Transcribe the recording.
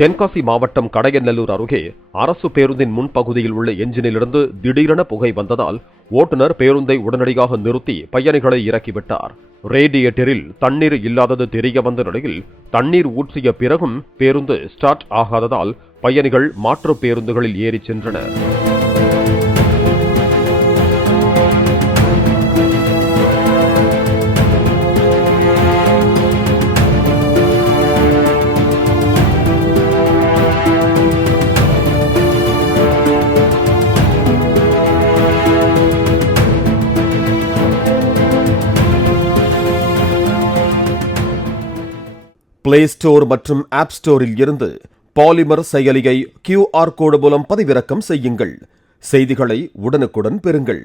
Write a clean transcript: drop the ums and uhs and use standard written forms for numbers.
தென்காசி மாவட்டம் கடையநல்லூர் அருகே அரசு பேருந்தின் முன்பகுதியில் உள்ள என்ஜினிலிருந்து திடீரென புகை வந்ததால் ஓட்டுநர் பேருந்தை உடனடியாக நிறுத்தி பயணிகளை இறக்கிவிட்டார். ரேடியேட்டரில் தண்ணீர் இல்லாதது தெரிய வந்த நிலையில் தண்ணீர் ஊற்றிய பிறகும் பேருந்து ஸ்டார்ட் ஆகாததால் பயணிகள் மாற்று பேருந்துகளில் ஏறி சென்றனர். பிளே ஸ்டோர் மற்றும் ஆப் ஸ்டோரில் இருந்து பாலிமர் செயலியை QR கோடு மூலம் பதிவிறக்கம் செய்யுங்கள். செய்திகளை உடனுக்குடன் பெறுங்கள்.